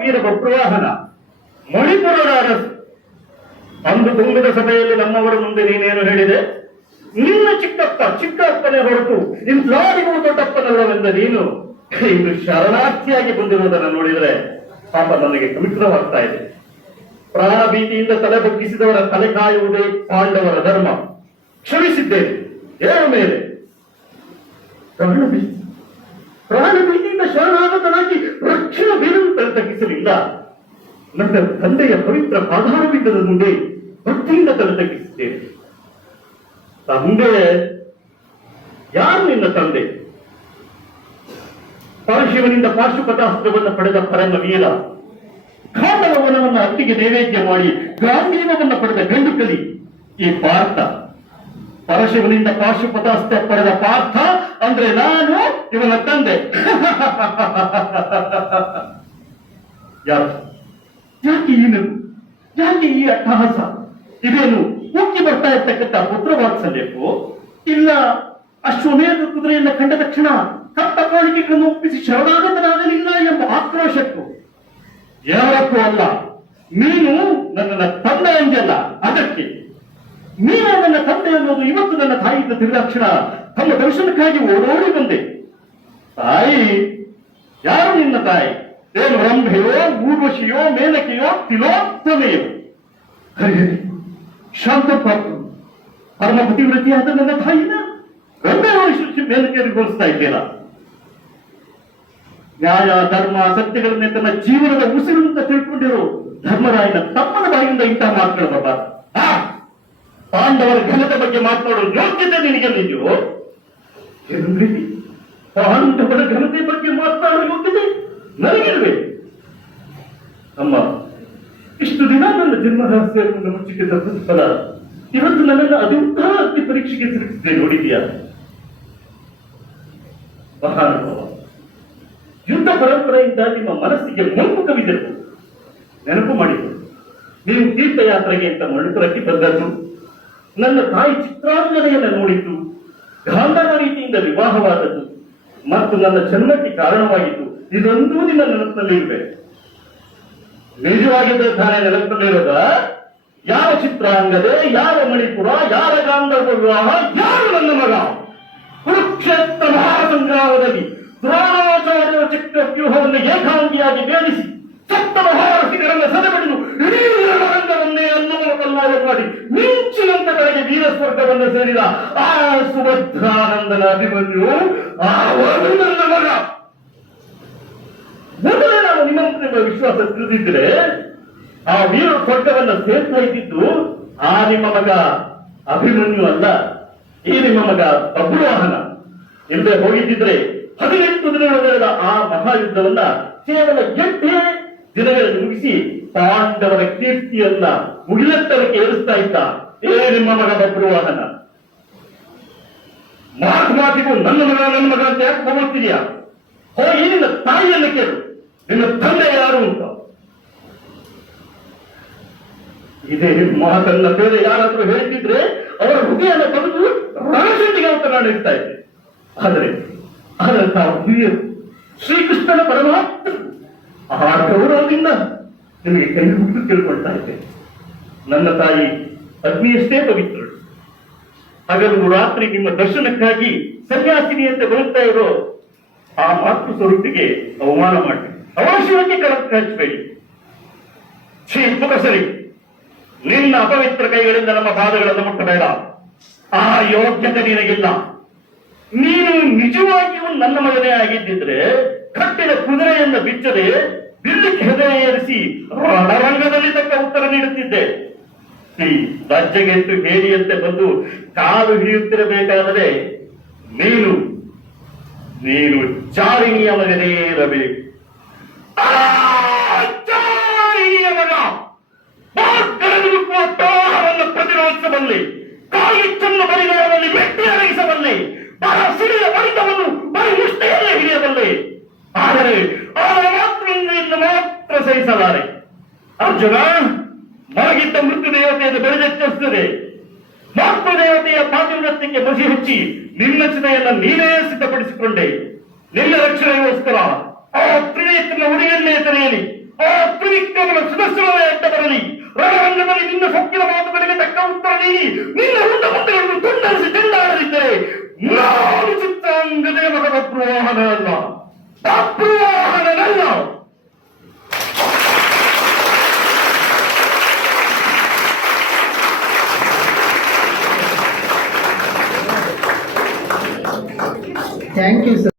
ವೀರ ಬಪ್ರವಾಹನ ಮಣಿಪುರದ ಅರಸು ಅಂದು ತುಂಬಿದ ಸಭೆಯಲ್ಲಿ ನಮ್ಮವರ ಮುಂದೆ ನೀನೇನು ಹೇಳಿದೆ? ನಿನ್ನ ಚಿಕ್ಕಪ್ಪ, ಚಿಕ್ಕಪ್ಪನೇ ಹೊರತು ಇಂದ್ರಾದಿಗೂ ದೊಡ್ಡಪ್ಪನಲ್ಲವೆಂದ ನೀನು ಇನ್ನು ಶರಣಾರ್ಥಿಯಾಗಿ ಬಂದಿರುವುದನ್ನು ನೋಡಿದರೆ ಪಾಪ ನನಗೆ ಪವಿತ್ರವಾಗ್ತಾ ಇದೆ. ಪ್ರಾಣ ಭೀತಿಯಿಂದ ತಲೆ ಬಗ್ಗಿಸಿದವರ ತಲೆ ಕಾಯುವುದೇ ಪಾಂಡವರ ಧರ್ಮ. ಕ್ಷಮಿಸಿದ್ದೇನೆ. ಏನು ಮೇಲೆ ಪ್ರಾಣ ಭೀತಿ ಪ್ರಾಣ ಭೀತಿಯಿಂದ ಶರಣಾಗತನಾಗಿ ರಕ್ಷಣ ಬೇರನ್ನು ತಲೆ ತಗ್ಗಿಸಲಿಲ್ಲ. ನನ್ನ ತಂದೆಯ ಪವಿತ್ರ ಪಾದಾರವಿದ್ದದ ಮುಂದೆ ಭಕ್ತಿಯಿಂದ ತಲೆ ತಗ್ಗಿಸುತ್ತೇನೆ ತಂದೆ ಯಾರು ನಿನ್ನ ತಂದೆ? ಪರಶಿವನಿಂದ ಪಾಶುಪತಾಸ್ತ್ರವನ್ನು ಪಡೆದ ಪರಮ ವೀರ ಖಾಂಡವ ವನವನ್ನು ಅತ್ತಿಗೆ ನೈವೇದ್ಯ ಮಾಡಿ ಗಾಂಧೀವವನ್ನು ಪಡೆದ ಗಂಡು ಕಲಿ ಈ ಪಾರ್ಥ ಪರಶಿವನಿಂದ ಪಾಶುಪತಾಸ್ತ ಪಡೆದ ಪಾರ್ಥ ಅಂದ್ರೆ ನಾನು ಇವನ ತಂದೆ. ಯಾರು? ಯಾಕೆ ಈ ನಗು ಯಾಕೆ ಈ ಅಟ್ಟಹಾಸ? ಇದೇನು ಉಕ್ಕಿ ಬರ್ತಾ ಇರ್ತಕ್ಕಂಥ ಪುತ್ರ ವಾತ್ಸಲ್ಯಕ್ಕೂ ಇಲ್ಲ ಅಶ್ವಮೇಧ ಕುದುರೆಯನ್ನ ಕಂಡ ತಕ್ಷಣ ಕಪ್ಪ ಕಾಣಿಕೆಗಳನ್ನು ಒಪ್ಪಿಸಿ ಶರಣಾಗತನಾಗಲಿಲ್ಲ ಎಂಬ ಆಕ್ರೋಶಕ್ಕೂ? ಯಾವಕ್ಕೂ ಅಲ್ಲ. ನೀನು ನನ್ನ ತಂದ ಅಂಜಲ್ಲ ಅದಕ್ಕೆ ನೀನು ನನ್ನ ತಂದೆ ಅನ್ನೋದು ಇವತ್ತು ನನ್ನ ತಾಯಿಯಿಂದ ತಿಳಿದಾಕ್ಷಣ ತಮ್ಮ ದರ್ಶನಕ್ಕಾಗಿ ಓಡೋಡಿ ಬಂದೆ. ತಾಯಿ, ಯಾರು ನಿನ್ನ ತಾಯಿ? ಏನು ರಂಭೆಯೋ ಊರ್ವಶಿಯೋ, ಮೇನಕೆಯೋ ತಿಲೋತ್ತಮೆಯೋ ಹರಿ ಶಾಂತ ಪರಮ ಪತಿವ್ರತಿಯಾದ ನನ್ನ ತಾಯಿನ ರಂಭೆ ಹೋಲಿಸಿ ಮೇನಕೆಯನ್ನು ಹೋಲಿಸ್ತಾ ಇದ್ದೀರಾ ನ್ಯಾಯ, ಧರ್ಮ, ಸತ್ಯಗಳನ್ನೇ ತನ್ನ ಜೀವನದ ಉಸಿರು ಅಂತ ತಿಳ್ಕೊಂಡಿರೋ ಧರ್ಮರಾಯನ ತಮ್ಮನ ಬಾಯಿಂದ ಇಂತಹ ಮಾತುಗಳು ಬರಬಾರ್ದು ಪಾಂಡವರ ಘನತೆ ಬಗ್ಗೆ ಮಾತನಾಡೋ ಯೋಗ್ಯತೆ ನಿಜವೋ ಎಲ್ಲಿ ಪಾಂಡವರ ಘನತೆ ಬಗ್ಗೆ ಮಾತನಾಡೋ ಯೋಗ್ಯತೆ ನನಗಿರಬೇಕು ಅಮ್ಮ, ಇಷ್ಟು ದಿನ ನನ್ನ ಜನ್ಮ ರಹಸ್ಯವನ್ನು ಮುಚ್ಚಿಗೆ ಪ್ರತಿಫಲ ಇವತ್ತು ನನ್ನನ್ನು ಅದುಂತಹ ಅಗ್ನಿ ಪರೀಕ್ಷೆಗೆ ಸಿಲುಕಿಸಿದೆ ನೋಡಿದ್ಯಾ ಮಹಾನುಭವ ಯುದ್ಧ ಪರಂಪರೆಯಿಂದ ನಿಮ್ಮ ಮನಸ್ಸಿಗೆ ಮಂಕು ಕವಿದೆ ನೆನಪು ಮಾಡಿದರು ನೀವು ತೀರ್ಥಯಾತ್ರೆಗೆ ಅಂತ ಮಣಿಪುರಕ್ಕೆ ಬಂದದ್ದು ನನ್ನ ತಾಯಿ ಚಿತ್ರಾಂಗದೆಯನ್ನು ನೋಡಿದ್ದು, ಗಾಂಧರ್ವ ರೀತಿಯಿಂದ ವಿವಾಹವಾದದ್ದು. ಮತ್ತು ನನ್ನ ಜನ್ಮಕ್ಕೆ ಕಾರಣವಾಗಿತ್ತು ಇದೊಂದು ನಿನ್ನ ನೆನಪಿನಲ್ಲಿ ಇರಬೇಕು ನಿಜವಾಗಿದ್ದರೆ ತಾನೇ ನೆನಪಿನಲ್ಲಿರೋದ ಯಾವ ಚಿತ್ರಾಂಗದೆ, ಯಾವ ಮಣಿಪುರ ಯಾರ ಗಾಂಧರ್ವ ವಿವಾಹ, ಯಾರು ನನ್ನ ಮಗ? ಕುರುಕ್ಷೇತ್ರ ಮಹಾಸಂಗ್ರಾಮದಲ್ಲಿ ದ್ರೋಣಾಚಾರ್ಯ ಚಕ್ರ ವ್ಯೂಹವನ್ನು ಏಕಾಂಗಿಯಾಗಿ ಬೇಡಿಸಿ ಸಪ್ತ ಮಹಾರಥಿಗಳನ್ನು ಸದೆಬಡಿದು ಇಡೀ ರಣರಂಗವನ್ನೇ ಅನ್ನಮಕಲ್ಲಾಗ ಮಾಡಿ ಮಿಂಚಿನಂತ ಕಡೆಗೆ ವೀರ ಸ್ವರ್ಗವನ್ನು ಸೇರಿದ ಆ ಸುಭದ್ರಾನಂದನ ಅಭಿಮನ್ಯು ಒಂದು ನನ್ನ ಮಗ. ಮೊದಲೇ ನಾವು ನಿಮ್ಮ ವಿಶ್ವಾಸ ತಿಳಿದಿದ್ರೆ ಆ ವೀರ ಸ್ವರ್ಗವನ್ನು ಸೇರ್ತಾ ಇದ್ದಿದ್ದು ಆ ನಿಮ್ಮ ಮಗ ಅಭಿಮನ್ಯು ಅಲ್ಲ. ಈ ನಿಮ್ಮ ಮಗ ಅಬ್ರುವಾಹನ ಇಲ್ಲದೆ ಹೋಗಿದ್ದಿದ್ರೆ ಹದಿನೆಂಟು ದಿನಗಳು ನಡೆದ ಆ ಮಹಾಯುದ್ಧವನ್ನ ಕೇವಲ ಎಂಟೇ ದಿನಗಳಲ್ಲಿ ಮುಗಿಸಿ ಪಾಂಡವರ ಕೀರ್ತಿಯನ್ನ ಮುಗಿಲೆತ್ತರಕ್ಕೆ ಏರಿಸ್ತಾ ಇದ್ದ. ಏ, ನಿಮ್ಮ ಮಗ ಬಬ್ರುವಾಹನ ಮಾತು ಮಾತಿಗೂ ನನ್ನ ಮಗ ನನ್ನ ಮಗ ಅಂತ ಯಾಕೆ ಹೋಗ್ತಿದ್ಯಾ? ಹೋಗಿ ನಿನ್ನ ತಾಯಿಯನ್ನು ಕೇಳು. ನಿನ್ನ ತಂದೆ ಯಾರು ಅಂತ. ಇದೇ ಮಾತನ್ನ ಬೇರೆ ಯಾರಾದ್ರೂ ಹೇಳ್ತಿದ್ರೆ ಅವರ ಹೃದಯನ ಬದುಕು ರಾಜಿಗೆ ಅಂತ ನಾನು ಇಡ್ತಾ ಇದ್ದೆ. ಆದರೆ ಆದರೆ ತಾವು ಹಿರಿಯರು. ಶ್ರೀಕೃಷ್ಣನ ಪರಮಾತ್ಮ. ಆ ಗೌರವದಿಂದ ನಿಮಗೆ ಕೈ ಹುಟ್ಟು ತಿಳ್ಕೊಳ್ತಾ ಇದ್ದೆ. ನನ್ನ ತಾಯಿ ಅಗ್ನಿಯಷ್ಟೇ ಪವಿತ್ರಳು ಹಗಲು ರಾತ್ರಿ ನಿಮ್ಮ ದರ್ಶನಕ್ಕಾಗಿ ಸನ್ಯಾಸಿನಿಯಂತೆ ಬರುತ್ತಾ ಇರೋ ಆ ಮಾತೃ ಸ್ವರೂಪಿಗೆ ಅವಮಾನ ಮಾಡಿ ಅವಶ್ಯವಾಗಿ ಕಳಕ ಹಚ್ಚಬೇಡಿ ಶ್ರೀ ಸರಿ. ನಿನ್ನ ಅಪವಿತ್ರ ಕೈಗಳಿಂದ ನಮ್ಮ ಪಾದಗಳನ್ನು ಮುಟ್ಟಬೇಡ. ಆ ಯೋಗ್ಯತೆ ನಿನಗಿಲ್ಲ. ನೀನು ನಿಜವಾಗಿಯೂ ನನ್ನ ಮಗನೇ ಆಗಿದ್ದಿದ್ರೆ, ಕಟ್ಟಿದ ಕುದುರೆಯನ್ನು ಬಿಚ್ಚದೆ ಬಿಲ್ಲಿಗೆ ಹೃದಯ ಏರಿಸಿ ರಣರಂಗದಲ್ಲಿ ತಕ್ಕ ಉತ್ತರ ನೀಡುತ್ತಿದ್ದೆ. ಈ ಬೇರಿಯಂತೆ ಬಂದು ಕಾಲು ಹಿಡಿಯುತ್ತಿರಬೇಕಾದರೆ ನೀನು ನೀನು ಚಾರಿಣಿಯ ಮಗನೇ ಇರಬೇಕು. ಆ ಚಾರಿಣಿಯ ಮಗ ಮಾರ್ಗವನ್ನು ಪ್ರತಿರೋಧಿಸಬಲ್ಲೆ ಕಾಯಿಚ್ಚನ್ನು ಬರಿಗಾರದಲ್ಲಿ ಮೆಟ್ಟಿ ಅರಗಿಸಬಲ್ಲೆ, ಬರ ಸಿಡಿಯ ಬಡಿತವನ್ನು ಬರಿ ಮುಷ್ಟಿಯಲ್ಲೇ ಹಿಡಿಯಬಲ್ಲೆ. ಆದರೆ ಅವರ ಮಾತ್ರ ಮಾತ್ರ ಸಹಿಸಲಾರೆ. ಅರ್ಜುನ ಮಾತೃ ದೇವತೆಯ ಪಾತಿವ್ರತ್ಯಕ್ಕೆ ಬಸಿ ಹಚ್ಚಿ ನಿನ್ನ ಚಿನ್ನೆಯನ್ನು ನೀನೇ ಸಿದ್ಧಪಡಿಸಿಕೊಂಡೆ. ನಿನ್ನ ರಕ್ಷಣೆಗೋಸ್ಕರ ಆ ತ್ರಿನೇತ್ರನ ಉಡಿಯನ್ನೇ ತೆರೆಯಲಿ. ಆ ತ್ರಿವಿಕ್ರಮನ ಸುದರ್ಶನವೇ ಅಂತ ಬರಲಿ. ರಣರಂಗದಲ್ಲಿ ನಿನ್ನ ಸೊಕ್ಕಿನ ಮಾತುಗಳಿಗೆ ತಕ್ಕ ಉತ್ತರ ನೀಡಿ. ನಿನ್ನ ಹುಟ್ಟ ಮುಂದೆಗಳನ್ನು ತುಂಡರಿಸಿ ತಿಂಡಾಡದಿದ್ದರೆ ನಾನು ಚಿತ್ರಾಂಗದೇ ಮಗದ ಪ್ರವಾಹನ ಅಲ್ಲ Thank you, sir.